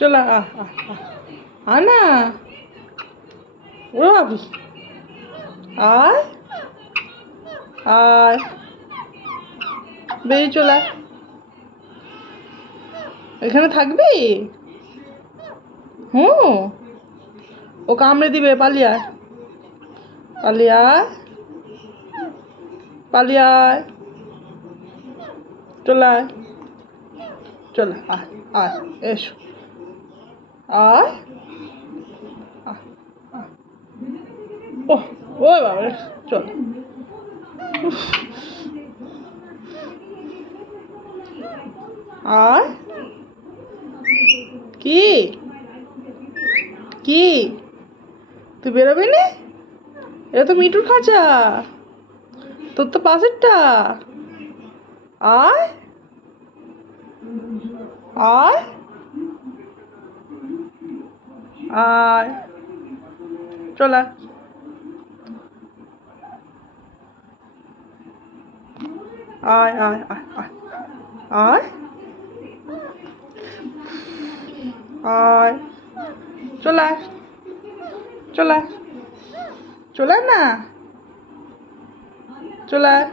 চলে আয় না। ও বাবু আয় আয়, বেরিয়ে চলে আয়। এখানে থাকবি? হুম, ও কামড়ে দিবে, পালিয়ে আয় পালিয়ে আয় পালিয়ে আয়, চলে আয় চলে আয় আয়, এসো আয়। ও ওই বাবা, চল। আয়, কি কি তুই বেরোবি না? এটা তো মিঠুর খাঁচা, তোর তো পাশেরটা। আয় আয় আয়, চল আয় আয় আয় আয় আয় আয়, চল আয় চল আয়, চলে আয় না, চলে আয়।